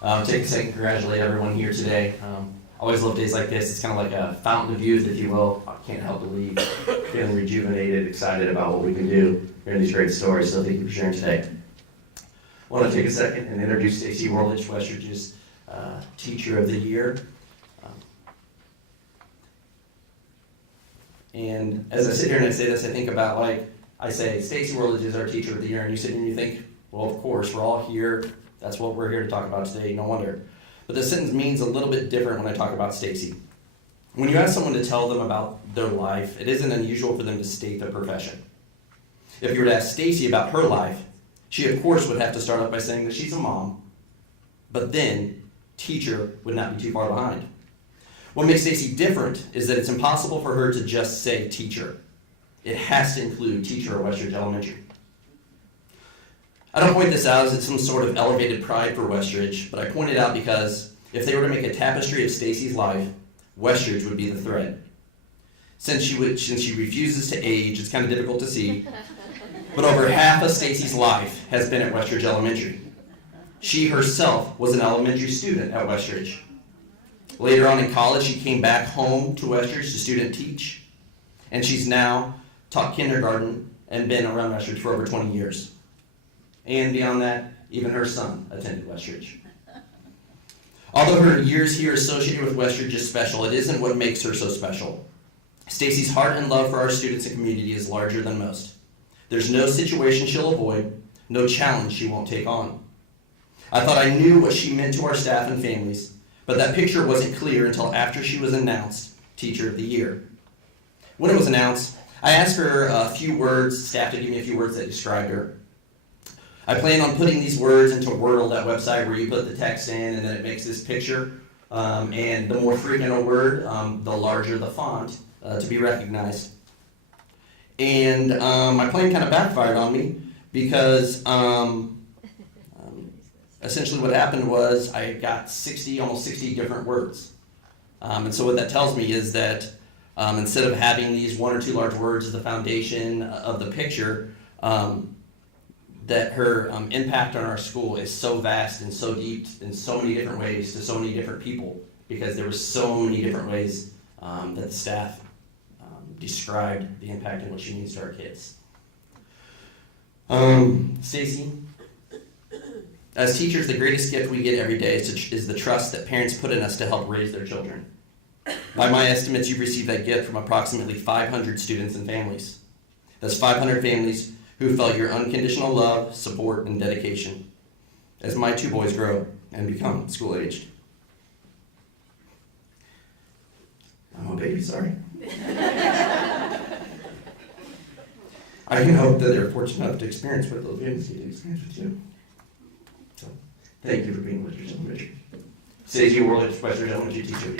Take a second to congratulate everyone here today. Always love days like this. It's kind of like a fountain of youth, if you will. I can't help but leave feeling rejuvenated, excited about what we can do, hearing these great stories. So thank you for sharing today. I want to take a second and introduce Stacy Worlledge, Westridge's Teacher of the Year. And as I sit here and I say this, I think about, like, I say, Stacy Worlledge is our Teacher of the Year, and you sit here and you think, well, of course, we're all here. That's what we're here to talk about today, no wonder. But this sentence means a little bit different when I talk about Stacy. When you ask someone to tell them about their life, it isn't unusual for them to state their profession. If you were to ask Stacy about her life, she of course would have to start off by saying that she's a mom, but then teacher would not be too far behind. What makes Stacy different is that it's impossible for her to just say teacher. It has to include teacher at Westridge Elementary. I don't point this out as it's some sort of elevated pride for Westridge, but I point it out because if they were to make a tapestry of Stacy's life, Westridge would be the thread. Since she refuses to age, it's kind of difficult to see, but over half of Stacy's life has been at Westridge Elementary. She herself was an elementary student at Westridge. Later on in college, she came back home to Westridge to student teach, and she's now taught kindergarten and been around Westridge for over 20 years. And beyond that, even her son attended Westridge. Although her years here associated with Westridge is special, it isn't what makes her so special. Stacy's heart and love for our students and community is larger than most. There's no situation she'll avoid, no challenge she won't take on. I thought I knew what she meant to our staff and families, but that picture wasn't clear until after she was announced Teacher of the Year. When it was announced, I asked her a few words, staff to give me a few words that described her. I plan on putting these words into Wordle, that website where you put the text in and then it makes this picture. And the more frequent a word, the larger the font to be recognized. And my plan kind of backfired on me because essentially what happened was I got almost 60 different words. And so what that tells me is that instead of having these one or two large words as the foundation of the picture, that her impact on our school is so vast and so deep in so many different ways to so many different people, because there were so many different ways that the staff described the impact and what she means to our kids. Stacy, as teachers, the greatest gift we get every day is the trust that parents put in us to help raise their children. By my estimates, you've received that gift from approximately 500 students and families. That's 500 families who felt your unconditional love, support, and dedication as my two boys grow and become school-aged. I'm a baby, sorry. I can hope that they're fortunate enough to experience what those families get to experience with you. So, thank you for being with Westridge Elementary. Stacy Worlledge, Westridge Elementary Teacher.